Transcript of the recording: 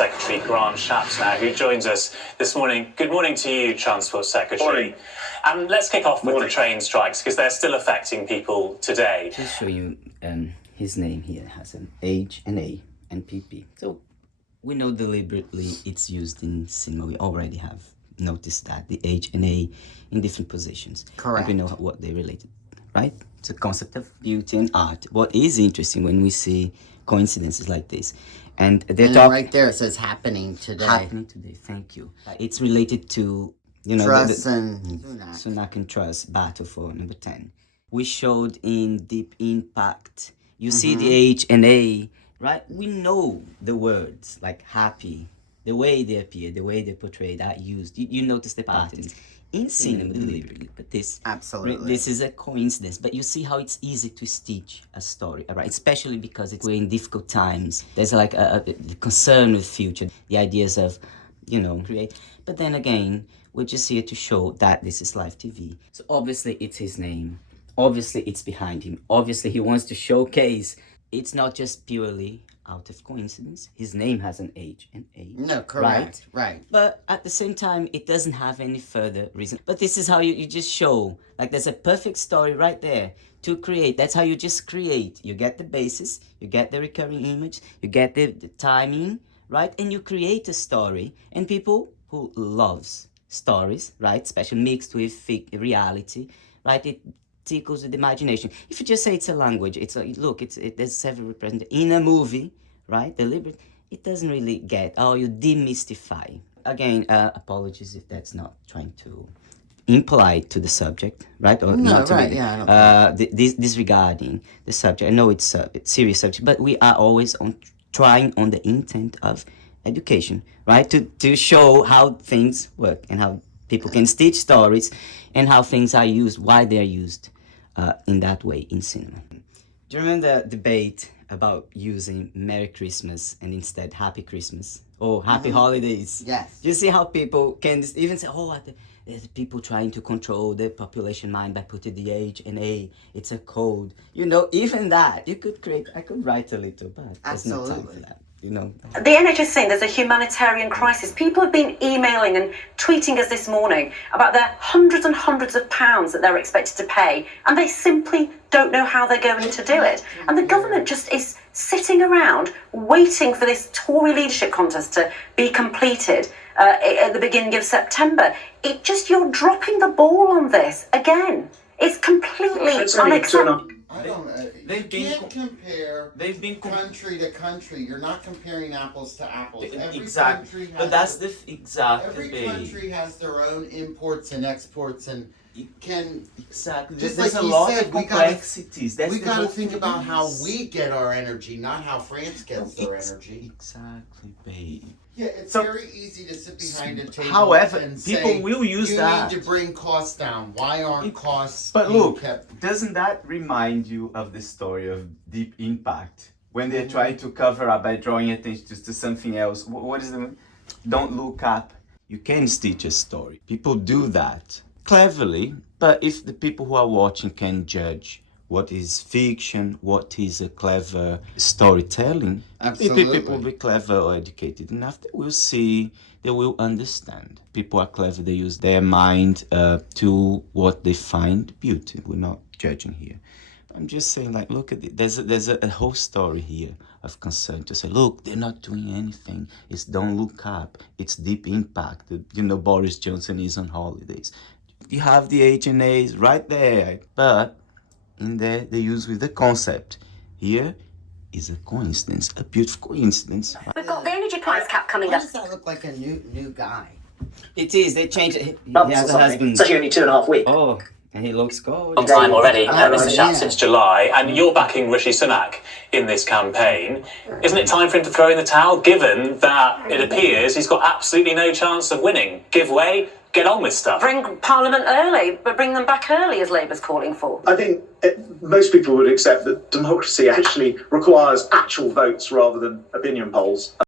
Secretary Grant Shapps now, who joins us this morning. Good morning to you, Transport Secretary. Morning. And let's kick off with the train strikes, because they're still affecting people today. Just show you his name here has an H, an A, and PP. So we know deliberately it's used in cinema. We already have noticed that, the H and A in different positions. Correct. And we know what they related, right? It's a concept of beauty and art. What is interesting when we see coincidences like this, and they're talking right there it says happening today. Happening today, thank you. It's related to, you know, Truss and Sunak. Sunak and Truss battle for number 10. We showed in Deep Impact, you see the H and A, right? We know the words like happy, the way they appear, the way they portray that used. You notice the patterns in cinema deliberately, but this is a coincidence. But you see how it's easy to stitch a story, right? Especially because we're in difficult times. There's like a concern with future, the ideas of, you know, create. But then again, we're just here to show that this is live TV. So obviously it's his name. Obviously it's behind him. Obviously he wants to showcase. It's not just purely out of coincidence. His name has an H and A. No, correct. Right. But at the same time, it doesn't have any further reason. But this is how you just show. Like there's a perfect story right there to create. That's how you just create. You get the basis, you get the recurring image, you get the timing, right? And you create a story. And people who loves stories, right? Especially mixed with reality, right? It tickles with imagination. If you just say it's a language, it's a, look, there's several represented in a movie, right? Deliberate, it doesn't really get, you demystify. Again, apologies if that's not trying to imply to the subject, right? Or no, not to right, yeah. Disregarding the subject. I know it's a serious subject, but we are always trying on the intent of education, right? To show how things work and how people can stitch stories and how things are used, why they are used in that way in cinema. Do you remember the debate about using Merry Christmas and instead Happy Christmas or Happy Holidays? Yes. You see how people can even say, there's people trying to control the population mind by putting the H and A. It's a code. You know, even that, I could write a little, but there's no time for that. You know. The NHS is saying there's a humanitarian crisis. People have been emailing and tweeting us this morning about the hundreds and hundreds of pounds that they're expected to pay, and they simply don't know how they're going to do it. And the government just is sitting around waiting for this Tory leadership contest to be completed at the beginning of September. You're dropping the ball on this again. It's completely unacceptable. You can't compare country to country. You're not comparing apples to apples. Every country has their own imports and exports, and just there's like a lot of complexities. We got to think about how we get our energy, not how France gets their energy. Exactly, babe. Yeah, it's very easy to sit behind a table. However, and people say, will use that. You need to bring costs down. Why aren't costs? But look, doesn't that remind you of the story of Deep Impact when they're trying to cover up by drawing attention to something else? What is the? Don't look up. You can stitch a story. People do that cleverly, but if the people who are watching can judge what is fiction, what is a clever storytelling, people will be clever or educated enough. They will see, they will understand. People are clever, they use their mind to what they find beauty. We're not judging here. I'm just saying, like, look at it. There's a whole story here of concern to say, look, they're not doing anything. It's Don't Look Up. It's Deep Impact. You know, Boris Johnson is on holidays. You have the H&As right there, but in there they use with the concept. Here is a coincidence, a beautiful coincidence. We've got the energy price cap coming Why up. does that look like a new guy? It is, they changed it. He Months has or a something. husband. It's actually only 2.5 weeks. Oh, and he looks good. On time already, Mr. Shapps, yeah. since July, and you're backing Rishi Sunak in this campaign. Isn't it time for him to throw in the towel, given that it appears he's got absolutely no chance of winning? Give way, get on with stuff. Bring Parliament early, but bring them back early, as Labour's calling for. I think most people would accept that democracy actually requires actual votes rather than opinion polls.